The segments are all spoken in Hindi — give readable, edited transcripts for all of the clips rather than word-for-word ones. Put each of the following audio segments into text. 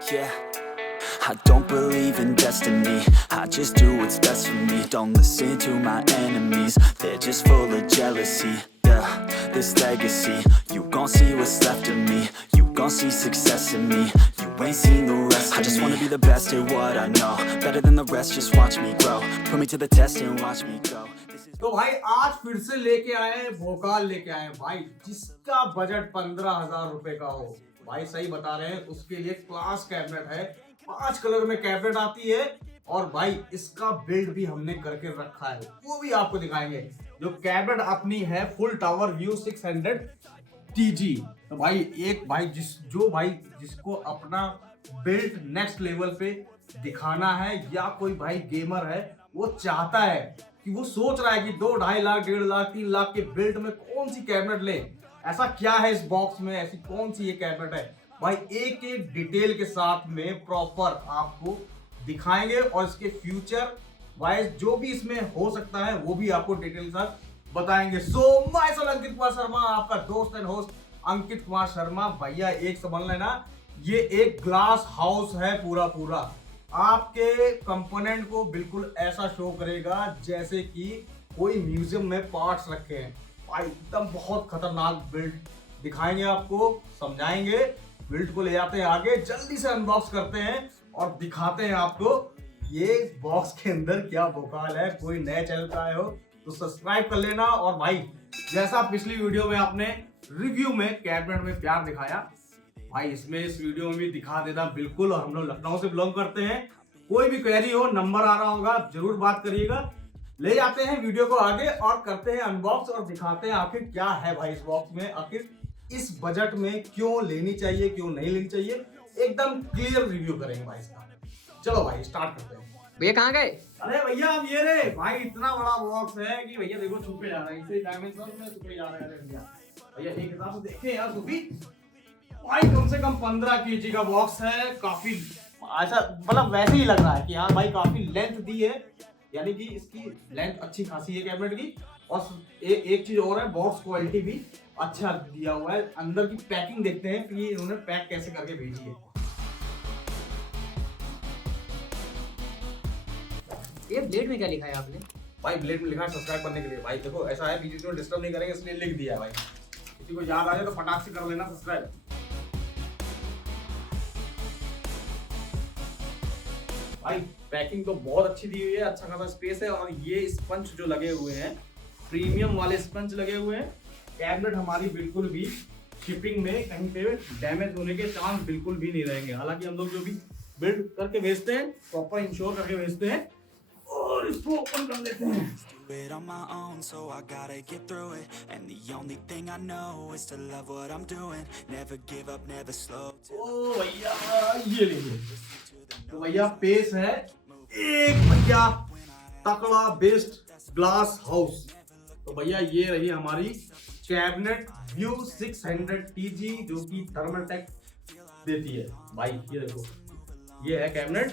Yeah, I don't believe in destiny. I just do what's best for me. Don't listen to my enemies. They're just full of jealousy. Yeah, this legacy. You gon' see what's left of me. You gon' see success in me. You ain't seen the rest of me. I just wanna be the best at what I know. Better than the rest, just watch me grow. Put me to the test and watch me go. तो भाई आज फिर से लेके आए हैं भोकाल लेके आए हैं भाई, जिसका बजट 15,000 रुपए का हो। भाई सही बता रहे हैं, उसके लिए क्लास कैबिनेट है। 5 कलर में कैबिनेट आती है और भाई इसका बिल्ड भी हमने करके रखा है, वो भी आपको दिखाएंगे। जो कैबिनेट अपनी है फुल टावर व्यू 600 TG। तो भाई एक भाई जिसको अपना बिल्ड नेक्स्ट लेवल पे दिखाना है, या कोई भाई गेमर है वो चाहता है कि वो सोच रहा है कि 2, 2.5 लाख, 1.5 लाख, 3 लाख के बिल्ड में कौन सी कैबिनेट ले, ऐसा क्या है इस बॉक्स में, ऐसी कौन सी ये कैबिनेट है, भाई एक एक डिटेल के साथ में प्रॉपर आपको दिखाएंगे और इसके फ्यूचर वाइज जो भी इसमें हो सकता है वो भी आपको डिटेल के साथ बताएंगे। So my self Ankit Kumar Sharma, आपका दोस्त एंड होस्ट अंकित कुमार शर्मा। भैया एक समझ लेना, ये एक ग्लास हाउस है पूरा। आपके कंपोनेंट को बिल्कुल ऐसा शो करेगा जैसे कि कोई म्यूजियम में पार्ट्स रखे हैं। भाई एकदम बहुत खतरनाक बिल्ड दिखाएंगे आपको, समझाएंगे। बिल्ड को ले जाते हैं आगे, जल्दी से अनबॉक्स करते हैं और दिखाते हैं आपको ये बॉक्स के अंदर क्या भोकाल है। कोई नए चैनल का आए हो तो सब्सक्राइब कर लेना। और भाई जैसा पिछली वीडियो में आपने रिव्यू में कैबिनेट में प्यार दिखाया, भाई इसमें इस वीडियो में भी दिखा देना बिल्कुल। और हम लोग लखनऊ से बिलोंग करते हैं, कोई भी क्वेरी हो नंबर आ रहा होगा, जरूर बात करिएगा। ले जाते हैं वीडियो को आगे और करते हैं अनबॉक्स और दिखाते हैं आखिर क्या है भाई इस बॉक्स में, आखिर इस बजट में क्यों लेनी चाहिए, क्यों नहीं लेनी चाहिए, एकदम क्लियर रिव्यू करेंगे भाई इसका। चलो भाई स्टार्ट करते हैं। भैया कहाँ गए? अरे भैया हम ये रे भाई, इतना बड़ा बॉक्स है कि भैया देखो छुपे जा रहा है, इसे डायमेंशन में छुपे जा रहे हैं भैया। एक हिसाब से देखें यार सुबी, भाई कम से कम 15 kg का बॉक्स है। काफी ऐसा मतलब वैसे ही लग रहा है कि हाँ भाई काफी लेंथ दी है, यानी कि इसकी लेंथ अच्छी खासी है कैबिनेट की। और एक चीज और है, बॉक्स क्वालिटी भी अच्छा दिया हुआ है। अंदर की पैकिंग देखते हैं कि इन्होंने पैक कैसे करके भेजी है। ये ब्लेड में क्या लिखा है आपने? भाई ब्लेड में लिखा है सब्सक्राइब करने के लिए। भाई देखो ऐसा है, बीच में डिस्टर्ब नहीं करेंगे इसलिए लिख दिया है भाई। किसी को याद आ जाए तो फटाक से कर लेना सब्सक्राइब। भाई पैकिंग तो बहुत अच्छी दी हुई है, अच्छा खासा स्पेस है। और ये स्पंज जो लगे हुए हैं, प्रीमियम वाले स्पंज लगे हुए हैं। कैबिनेट हमारी बिल्कुल भी शिपिंग में कहीं पे डैमेज होने के चांस बिल्कुल भी नहीं रहेंगे। हालांकि हम लोग जो भी बिल्ड करके भेजते हैं प्रॉपर इंश्योर करके भेजते हैं। और इसको ओपन कर लेते हैं। Do it on my own, so I gotta get through it. And the only thing I know is to love what I'm doing. Never give up, never slow. ओ भैया ये लीजिए, तो भैया पेस है एक भैया तकड़ा बेस्ट ग्लास हाउस। तो भैया ये रही हमारी कैबिनेट व्यू 600 TG, जो कि थर्मलटेक देती है। भाई ये देखो, ये है कैबिनेट।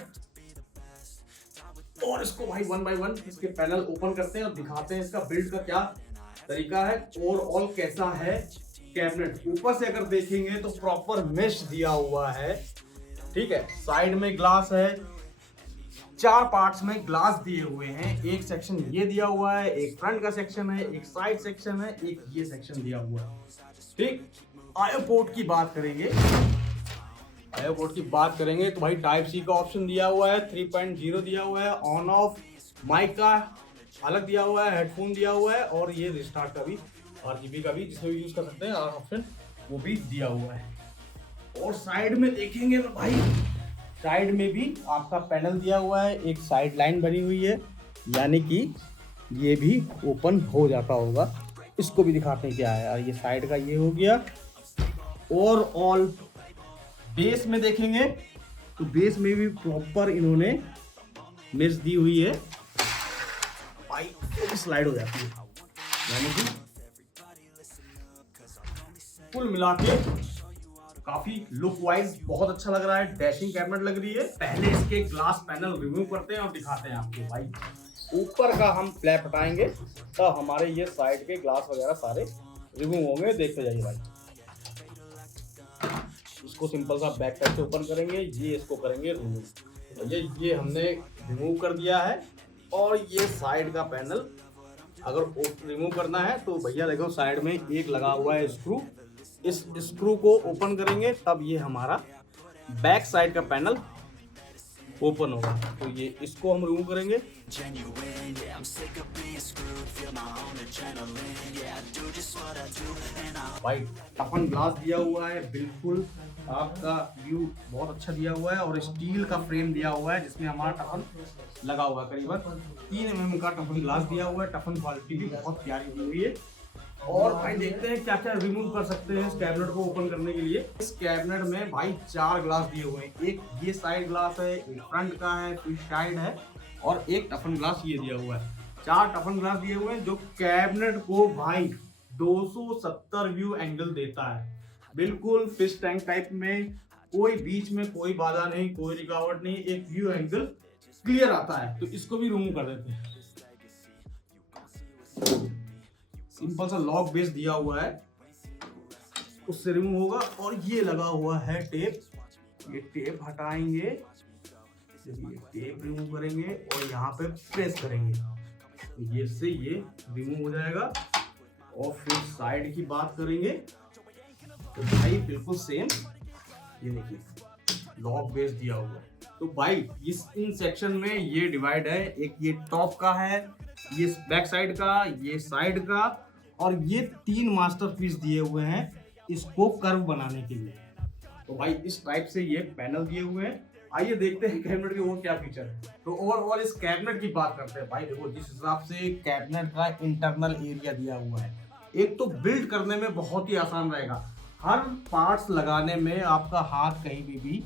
और इसको भाई 1 by 1 इसके पैनल ओपन करते हैं और दिखाते हैं इसका बिल्ड का क्या तरीका है, ओवरऑल कैसा है कैबिनेट। ऊपर से अगर देखेंगे तो प्रॉपर मेश दिया हुआ है, ठीक है। साइड में ग्लास है, 4 पार्ट्स में ग्लास दिए हुए हैं। एक सेक्शन ये दिया हुआ है, एक फ्रंट का सेक्शन है, एक साइड सेक्शन है, एक ये सेक्शन दिया हुआ है, ठीक। आईओ पोर्ट की बात करेंगे, तो भाई टाइप सी का ऑप्शन दिया हुआ है, 3.0 दिया हुआ है, ऑन ऑफ माइक का अलग दिया हुआ है, हेडफोन दिया हुआ है, और ये रिस्टार्ट का भी RGB का भी जिसमें भी यूज कर सकते हैं ऑप्शन वो भी दिया हुआ है। और साइड में देखेंगे तो भाई साइड में भी आपका पैनल दिया हुआ है, एक साइड लाइन बनी हुई है, यानी कि ये भी ओपन हो जाता होगा। इसको भी दिखाते हैं क्या है यार। ये साइड का ये हो गया। और ऑल बेस में देखेंगे तो बेस में भी प्रॉपर इन्होंने मेश दी हुई है, भाई स्लाइड हो जाती है, यानी कि कुल मिला के काफी लुक वाइज बहुत अच्छा लग रहा है। डैशिंग कैबिनेट लग रही है। पहले इसके ग्लास पैनल रिमूव करते हैं और दिखाते हैं आपको। भाई ऊपर का हम फ्लैप हटाएंगे तो हमारे ये साइड के ग्लास वगैरह सारे रिमूव होंगे, देखते जाइए भाई। इसको सिंपल सा बैक साइड से ओपन करेंगे, ये इसको करेंगे रिमूव। तो ये हमने रिमूव कर दिया है। और ये साइड का पैनल अगर रिमूव करना है तो भैया देखो साइड में एक लगा हुआ है स्क्रू, इस स्क्रू को ओपन करेंगे तब ये हमारा बैक साइड का पैनल ओपन होगा। तो ये इसको हम रिमूव करेंगे। Genuine, yeah, I'm sick of being screwed. Feel my own adrenaline. Yeah, I do just what I do, and I भाई टफन ग्लास दिया हुआ है, बिल्कुल आपका व्यू बहुत अच्छा दिया हुआ है। और स्टील का फ्रेम दिया हुआ है जिसमें हमारा टफन लगा हुआ है। करीबन 3 mm का टफन ग्लास दिया हुआ है। टफन क्वालिटी भी बहुत प्यारी दी हुई है। और भाई देखते हैं क्या क्या रिमूव कर सकते हैं इस कैबिनेट को ओपन करने के लिए। इस कैबिनेट में भाई 4 ग्लास दिए हुए हैं। एक ये साइड ग्लास है, एक फ्रंट का है, फिर साइड है और एक टफन ग्लास ये दिया हुआ है। 4 टफन ग्लास दिए हुए हैं जो कैबिनेट को भाई 270 व्यू एंगल देता है। बिल्कुल फिश टैंक टाइप में, कोई बीच में कोई बाधा नहीं, कोई रुकावट नहीं, एक व्यू एंगल क्लियर आता है। तो इसको भी रिमूव कर देते हैं। सिंपल सा लॉक बेस दिया हुआ है, उससे रिमूव होगा। और ये लगा हुआ है टेप, ये टेप हटाएंगे, ये टेप रिमूव करेंगे और यहाँ पे प्रेस करेंगे तो ये से ये रिमूव हो जाएगा। और फिर साइड की बात करेंगे तो भाई बिल्कुल सेम, ये देखिए लॉक बेस दिया हुआ है। तो भाई इन सेक्शन में ये डिवाइड है, एक ये टॉप का है, ये बैक साइड का, ये साइड का, और ये 3 मास्टरपीस दिए हुए हैं इसको कर्व बनाने के लिए। तो भाई इस टाइप से ये पैनल दिए हुए हैं। आइए देखते हैं कैबिनेट के और क्या फीचर है। तो ओवरऑल इस कैबिनेट की बात करते हैं। भाई देखो जिस हिसाब से कैबिनेट का इंटरनल एरिया दिया हुआ है, एक तो बिल्ड करने में बहुत ही आसान रहेगा। हर पार्ट्स लगाने में आपका हाथ कहीं भी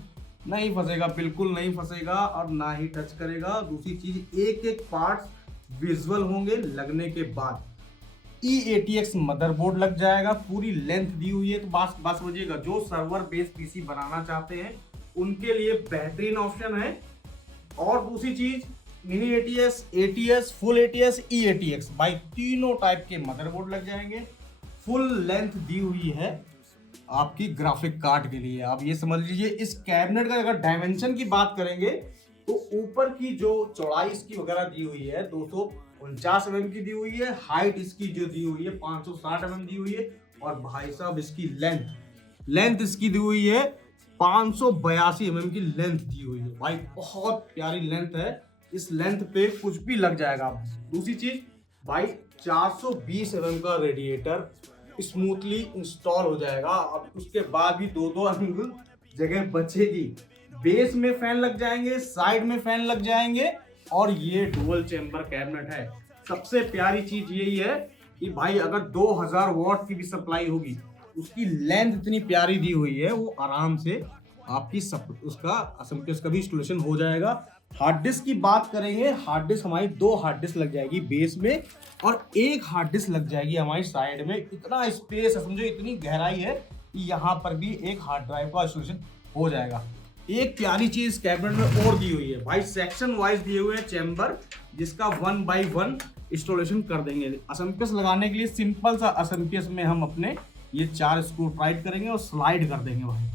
नहीं फंसेगा, बिल्कुल नहीं फंसेगा और ना ही टच करेगा। दूसरी चीज एक एक पार्ट्स विजुअल होंगे लगने के बाद। E-ATX मदरबोर्ड लग जाएगा, पूरी लेंथ दी हुई है। तो बात समझिएगा, जो सर्वर बेस्ड पीसी बनाना चाहते हैं उनके लिए बेहतरीन ऑप्शन है। और दूसरी चीज mini ATS, ATS, full ATS, E-ATX भाई तीनों टाइप के मदरबोर्ड लग जाएंगे। फुल लेंथ दी हुई है आपकी ग्राफिक कार्ड के लिए। आप ये समझ लीजिए इस कैबिनेट का अगर डायमेंशन की बात करेंगे तो ऊपर की जो चौड़ाई इसकी वगैरह दी हुई है 249 mm की दी हुई है। हाइट इसकी जो दी हुई है 560 mm दी हुई है। और भाई साहब इसकी लेंथ इसकी दी हुई है 582 mm की लेंथ दी हुई है। भाई बहुत प्यारी लेंथ है, इस लेंथ पे कुछ भी लग जाएगा। दूसरी चीज भाई 420 mm का रेडिएटर स्मूथली इंस्टॉल हो जाएगा। अब उसके बाद भी 2-2 एंगल जगह बचेगी। बेस में फैन लग जाएंगे, साइड में फैन लग जाएंगे। और ये डुअल चेंबर कैबिनेट है। सबसे प्यारी चीज यही है कि भाई अगर 2000 वॉट की भी सप्लाई होगी, उसकी लेंथ इतनी प्यारी दी हुई है, वो आराम से आपकी उसका असम्प्टियस का भी इंस्टॉलेशन हो जाएगा। हार्ड डिस्क की बात करेंगे, हार्ड डिस्क हमारी 2 हार्ड डिस्क लग जाएगी बेस में और 1 हार्ड डिस्क लग जाएगी हमारी साइड में। इतना स्पेस है, समझो इतनी गहराई है कि यहाँ पर भी एक हार्ड ड्राइव का इंस्टॉलेशन हो जाएगा। एक प्यारी चीज कैबिनेट में और दी हुई है भाई, सेक्शन वाइज दिए हुए हैं चैम्बर, जिसका 1 by 1 इंस्टॉलेशन कर देंगे। असम्पियस लगाने के लिए सिंपल सा असम्पियस में हम अपने ये 4 स्क्रू टाइट करेंगे और स्लाइड कर देंगे। भाई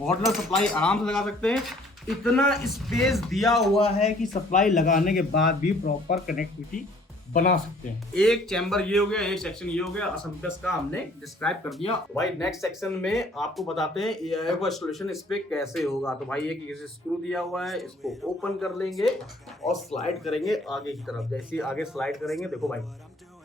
मॉडलर सप्लाई आराम से लगा सकते हैं। इतना स्पेस दिया हुआ है कि सप्लाई लगाने के बाद भी प्रॉपर कनेक्टिविटी बना सकते हैं। एक चैम्बर ये हो गया, एक सेक्शन ये हो गया। असम्पियस का हमने डिस्क्राइब कर दिया। भाई नेक्स्ट सेक्शन में आपको बताते हैं AIO का इंस्टॉलेशन इस पे कैसे होगा। तो भाई एक स्क्रू दिया हुआ है, इसको ओपन कर लेंगे और स्लाइड करेंगे आगे की तरफ। जैसे आगे स्लाइड करेंगे, देखो भाई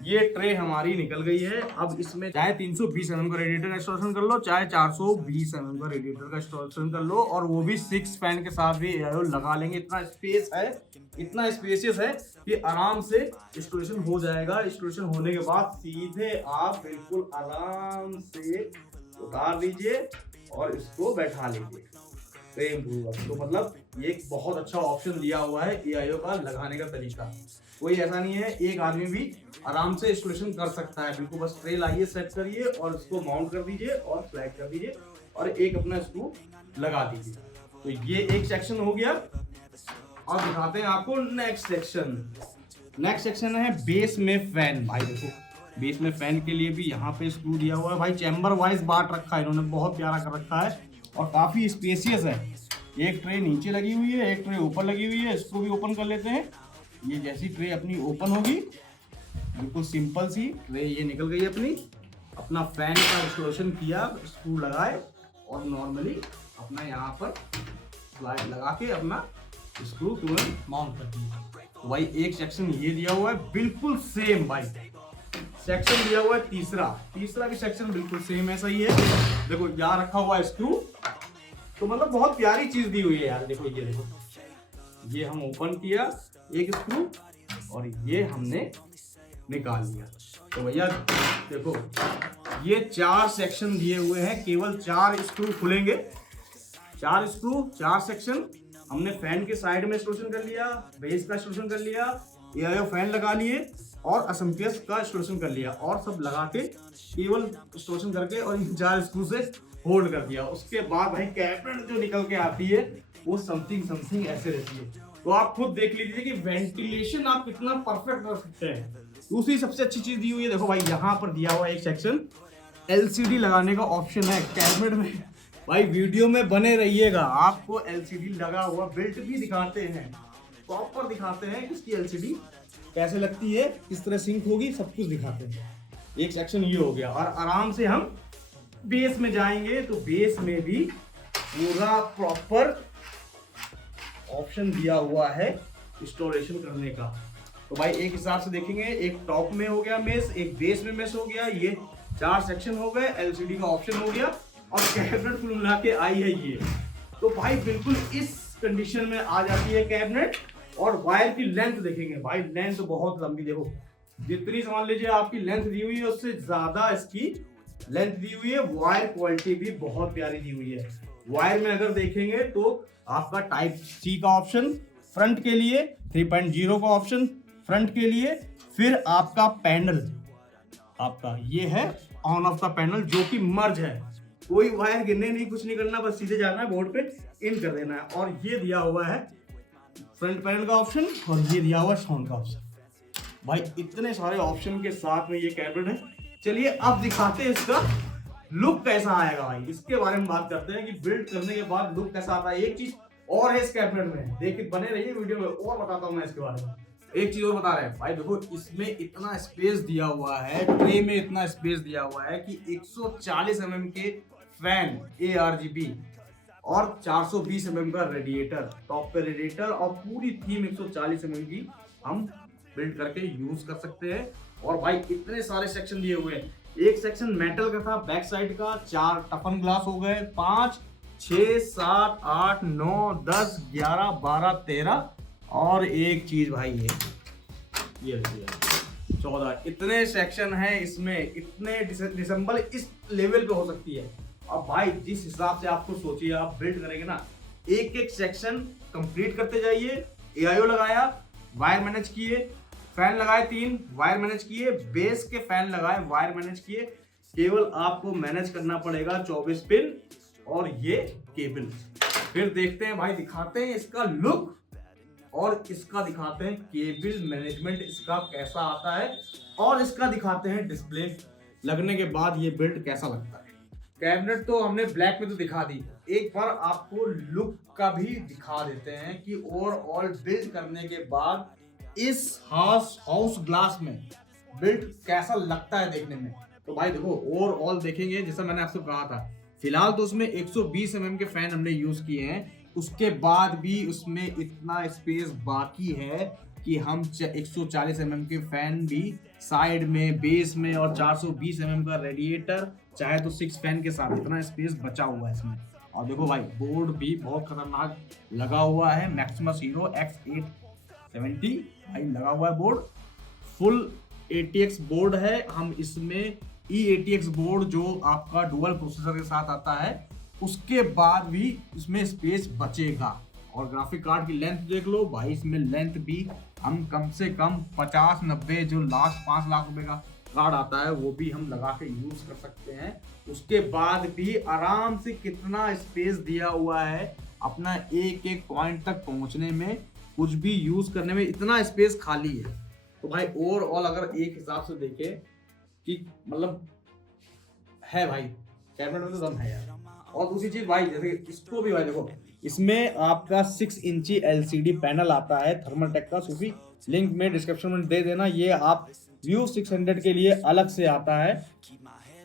ये ट्रे हमारी निकल गई है। अब इसमें चाहे 320 mm का रेडिएटर का इंस्टॉलेशन कर लो, चाहे 420 mm का रेडिएटर का इंस्टॉलेशन कर लो, और वो भी 6 फैन के साथ भी AIO लगा लेंगे। इतना स्पेस है, इतना स्पेसियस है कि आराम से इंस्टॉलेशन हो जाएगा। इंस्टॉलेशन होने के बाद सीधे आप बिल्कुल आराम से उतार दीजिए और इसको बैठा लीजिए फ्रेम पूर्वक। तो मतलब ये एक बहुत अच्छा ऑप्शन दिया हुआ है AIO का लगाने का तरीका। कोई ऐसा नहीं है, एक आदमी भी आराम से इंस्टॉलेशन कर सकता है। बिल्कुल बस ट्रे लाइए, सेट करिए और इसको माउंट कर दीजिए और स्लाइड कर दीजिए और एक अपना स्क्रू लगा दीजिए। तो ये एक सेक्शन हो गया। अब दिखाते हैं आपको नेक्स्ट सेक्शन। नेक्स्ट सेक्शन है बेस में फैन। भाई देखो बेस में फैन के लिए भी यहाँ पे स्क्रू दिया हुआ है। भाई चैम्बर वाइज बांट रखा है इन्होंने, बहुत प्यारा कर रखा है। और काफ़ी स्पेसियस है। एक ट्रे नीचे लगी हुई है, एक ट्रे ऊपर लगी हुई है। इसको भी ओपन कर लेते हैं। ये जैसी ट्रे अपनी ओपन होगी, बिल्कुल सिंपल सी ट्रे ये निकल गई अपनी। अपना फैन का इंस्टॉलेशन किया, स्क्रू लगाए और नॉर्मली अपना यहाँ पर स्लाइड लगा के अपना स्क्रू तुरंत माउंट कर दिया। तो भाई एक सेक्शन ये दिया हुआ है बिल्कुल सेम। भाई सेक्शन दिया हुआ है तीसरा भी सेक्शन बिल्कुल सेम ऐसा ही है। देखो यहाँ रखा हुआ है स्क्रू, तो मतलब बहुत प्यारी चीज दी हुई है यार। देखो ये देखो, ये हम ओपन किया एक स्क्रू और ये हमने निकाल लिया। तो भैया देखो ये 4 सेक्शन दिए हुए हैं, केवल 4 स्क्रू खुलेंगे। 4 स्क्रू 4 सेक्शन। हमने फैन के साइड में इंस्टॉलेशन कर लिया, बेस का इंस्टॉलेशन कर लिया, एआईओ फैन लगा लिए और असम्पियस का इंस्टॉलेशन कर लिया और सब लगा के केवल इंस्टॉलेशन करके और इन 4 स्क्रू से होल्ड कर दिया। उसके बाद भाई कैबिनेट जो निकल के आती है वो समथिंग ऐसे रहती है। तो आप खुद देख लीजिए कि वेंटिलेशन आप कितना परफेक्ट कर सकते हैं। दूसरी सबसे अच्छी चीज दी हुई है, देखो भाई यहाँ पर दिया हुआ एक सेक्शन एलसीडी लगाने का ऑप्शन है कैबिनेट में। भाई वीडियो में बने रहिएगा, आपको एलसीडी लगा हुआ बिल्ट भी दिखाते हैं, प्रॉपर दिखाते हैं इसकी एलसीडी कैसे लगती है, किस तरह सिंक होगी, सब कुछ दिखाते हैं। एक सेक्शन ये हो गया और आराम से हम बेस में जाएंगे तो बेस में भी पूरा प्रॉपर ऑप्शन दिया हुआ है इंस्टॉलेशन करने का। तो भाई एक हिसाब से देखेंगे, एक टॉप में हो गया मेस, एक बेस में मेस हो गया, ये 4 सेक्शन हो गए, एलसीडी का ऑप्शन हो गया और कैबिनेट कुल मिला के आई है ये। तो भाई बिल्कुल इस कंडीशन में आ जाती है कैबिनेट। और वायर की लेंथ देखेंगे भाई, लेंथ बहुत लंबी। देखो जितनी समझ लीजिए आपकी लेंथ दी हुई है उससे ज्यादा इसकी लेंथ दी हुई है। वायर क्वालिटी भी बहुत प्यारी दी हुई है। वायर में अगर देखेंगे तो आपका टाइप सी का ऑप्शन फ्रंट के लिए, 3.0 का ऑप्शन फ्रंट के लिए, फिर आपका पैनल आपका ये है ऑन ऑफ का पैनल जो कि मर्ज है। कोई वायर गिरने नहीं, कुछ नहीं करना, बस सीधे जाना है बोर्ड पे इन कर देना है। और ये दिया हुआ है फ्रंट पैनल का ऑप्शन और ये दिया हुआ है साउंड का ऑप्शन। भाई इतने सारे ऑप्शन के साथ में ये कैबिनेट है। चलिए अब दिखाते हैं इसका लुक कैसा आएगा। भाई इसके बारे में बात करते हैं कि बिल्ड करने के बाद लुक कैसा आता है। एक चीज और है इस कैबिनेट में, देखिए बने रहिए वीडियो में, और बताता हूँ मैं इसके बारे में। एक चीज और बता रहे हैं भाई, देखो इसमें इतना स्पेस दिया हुआ है, ट्रे में इतना स्पेस दिया हुआ है कि 140 mm के फैन ARGB और 420 mm का रेडिएटर, टॉप पे रेडिएटर और पूरी थीम 140 mm की हम बिल्ड करके यूज कर सकते हैं। और भाई इतने सारे सेक्शन दिए हुए हैं। एक सेक्शन मेटल का था बैक साइड का, 4 टफन ग्लास हो गए, 5 6 7 8 9 10 11 12 13 और एक चीज भाई ये 14। इतने सेक्शन हैं इसमें, इतने डिसेंबल इस लेवल पे हो सकती है। अब भाई जिस हिसाब से आपको सोचिए आप बिल्ड करेंगे ना, एक एक सेक्शन कंप्लीट करते जाइए। एआईओ लगाया, वायर मैनेज किए, फैन लगाए 3, वायर मैनेज किए, बेस के फैन लगाए, वायर मैनेज किए। केवल आपको मैनेज करना पड़ेगा 24 पिन और ये केबल। फिर देखते हैं भाई, दिखाते हैं इसका लुक और इसका दिखाते हैं केबल मैनेजमेंट इसका कैसा आता है और इसका दिखाते हैं डिस्प्ले लगने के बाद ये बिल्ड कैसा लगता है। कैबिनेट तो हमने ब्लैक में तो दिखा दी, एक बार आपको लुक का भी दिखा देते हैं कि ओवरऑल बिल्ड करने के बाद इस हाउस ग्लास में बिल्ड कैसा लगता है देखने में। तो भाई देखो ओवरऑल देखेंगे, जैसा मैंने आपसे कहा था, फिलहाल तो उसमें 120 mm के फैन हमने यूज किए हैं, उसके बाद भी उसमें इतना स्पेस बाकी है कि हम 140 mm के फैन भी साइड में, बेस में और 420 mm का रेडिएटर चाहे तो 6 फैन के साथ, इतना स्पेस बचा हुआ है इसमें। और देखो भाई बोर्ड भी बहुत खतरनाक लगा हुआ है, मैक्सिमस हीरो X870 भाई लगा हुआ है बोर्ड, फुल ATX बोर्ड है। हम इसमें eATX बोर्ड जो आपका डुअल प्रोसेसर के साथ आता है, उसके बाद भी इसमें स्पेस बचेगा। और ग्राफिक कार्ड की लेंथ देख लो भाई, इसमें लेंथ भी हम कम से कम 50-90 जो लास्ट 5 लाख रुपए का कार्ड आता है वो भी हम लगा के यूज कर सकते हैं। उसके बाद भी आराम से कितना स्पेस दिया हुआ है अपना एक एक पॉइंट तक पहुंचने में, कुछ भी यूज करने में इतना स्पेस खाली है। तो भाई ओवरऑल अगर एक हिसाब से देखें कि मतलब है भाई कैबिनेट में तो दम है यार। और दूसरी चीज भाई, जैसे इसको भी भाई देखो, इसमें आपका 6 इंची एलसीडी पैनल आता है थर्मलटेक का। सूफी लिंक में डिस्क्रिप्शन में दे देना, ये आप व्यू 600 के लिए अलग से आता है,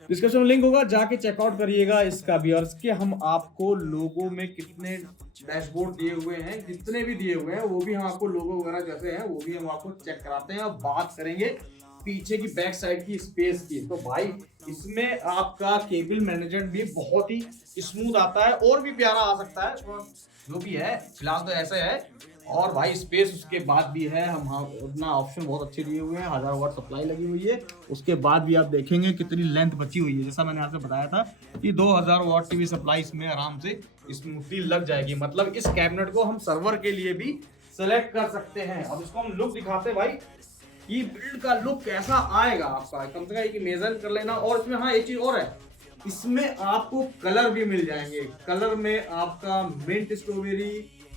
डिस्क्रिप्शन में लिंक होगा, जाके चेकआउट करिएगा इसका भी। और इसके हम आपको लोगो में कितने डैशबोर्ड दिए हुए हैं, जितने भी दिए हुए हैं वो भी हम आपको लोगो वगैरह जैसे हैं वो भी हम आपको चेक कराते हैं। और बात करेंगे पीछे की बैक साइड की स्पेस की, तो भाई इसमें आपका केबल मैनेजमेंट भी बहुत ही स्मूथ आता है, और भी प्यारा आ सकता है, जो भी है फिलहाल तो ऐसे है। और भाई स्पेस उसके बाद भी है, हम अपना ऑप्शन बहुत अच्छे दिए हुए हैं, 1000 वाट सप्लाई लगी हुई है, उसके बाद भी आप देखेंगे कितनी लेंथ बची हुई है। जैसा मैंने आपसे बताया था कि 2000 वाट की भी सप्लाई इसमें आराम से स्मूथली लग जाएगी। मतलब इस कैबिनेट को हम सर्वर के लिए भी सेलेक्ट कर सकते हैं। अब इसको हम लुक दिखाते हैं भाई, ये बिल्ड का लुक कैसा आएगा आपका, कम से कम एक इमेजिन कर लेना। और इसमें हाँ एक चीज और है, इसमें आपको कलर भी मिल जाएंगे। कलर में आपका मिंट स्ट्रॉबेरी,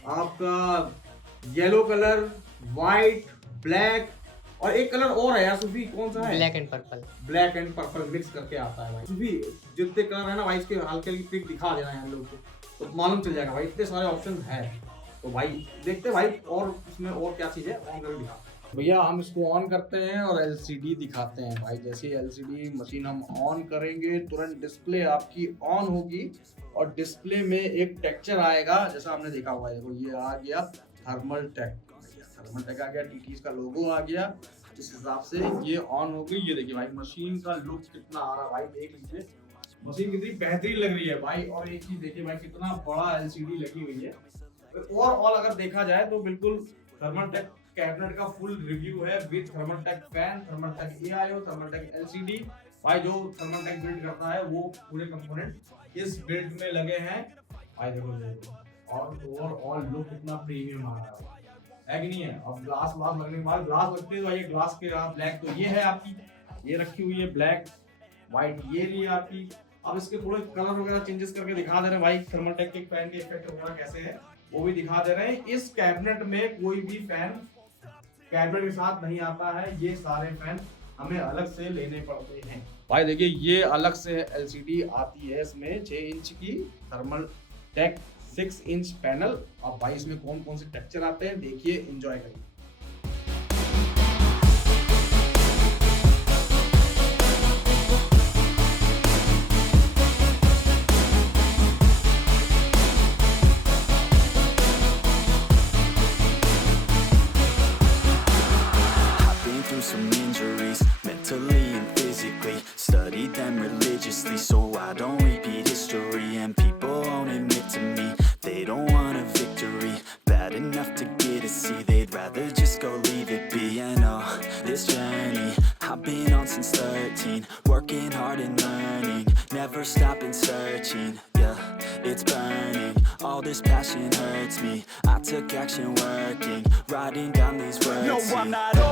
आपका येलो कलर, व्हाइट, ब्लैक, और एक कलर और है यार सूफी, कौन सा है? Black and purple. Black and purple mix करके आता है भाई। सूफी जितने कलर है ना भाई, इसके हल्के हल्की पिक दिखा देना यार लोगों को, तो मालूम चल जाएगा भाई, इतने सारे ऑप्शन है। तो भाई देखते हैं भाई, और इसमें और क्या चीज है, ऑन करके दिखा भैया। हम इसको ऑन करते हैं और एलसीडी दिखाते हैं भाई। जैसे एलसीडी मशीन हम ऑन करेंगे, तुरंत डिस्प्ले आपकी ऑन होगी, और डिस्प्ले में एक टेक्सचर आएगा, जैसा हमने देखा हुआ है। देखो ये आ गया थर्मलटेक, थर्मलटेक आ गया, टीटीएस का लोगो आ गया, इस हिसाब से ये ऑन हो गई। ये देखिए भाई मशीन का लुक कितना आ रहा है भाई, देख लीजिए मशीन कितनी बेहतरीन लग रही है भाई। और एक चीज देखिए भाई, कितना बड़ा एलसीडी लगी हुई है। ओवरऑल अगर देखा जाए तो बिल्कुल थर्मलटेक कैबिनेट का फुल रिव्यू है, विद थर्मलटेक फैन, थर्मलटेक एआईओ, थर्मलटेक एलसीडी। भाई जो थर्मलटेक बिल्ड करता है वो पूरे कंपोनेंट इस बिल्ड में लगे हैं भाई। देखो और ओवरऑल लुक कितना प्रीमियम आ रहा है कि नहीं है। अब ग्लास लगने के बाद, ग्लास लगते हैं भाई, ये ग्लास के ब्लैक, तो ये है आपकी, ये रखी हुई है ब्लैक, व्हाइट ये रही है आपकी। अब इसके थोड़े कलर वगैरह चेंजेस करके दिखा दे रहे हैं भाई, थर्मलटेक के फैन के इफेक्ट वगैरह कैसे है वो भी दिखा दे रहे हैं। इस कैबिनेट में कोई भी फैन कैबिनेट के साथ नहीं आता है, ये सारे फैन हमें अलग से लेने पड़ते हैं भाई। देखिए ये अलग से एलसीडी आती है, इसमें 6 इंच की थर्मलटेक 6 इंच पैनल। अब भाई इसमें कौन कौन से टेक्सचर आते हैं देखिए, एंजॉय करिए। Some injuries, mentally and physically, studied them religiously so I don't repeat history. And people won't admit to me they don't want a victory bad enough to get a see, they'd rather just go leave it be. And this journey I've been on since 13, working hard and learning, never stopping searching. Yeah, it's burning, all this passion hurts me, I took action working, writing down these words. No, I'm not over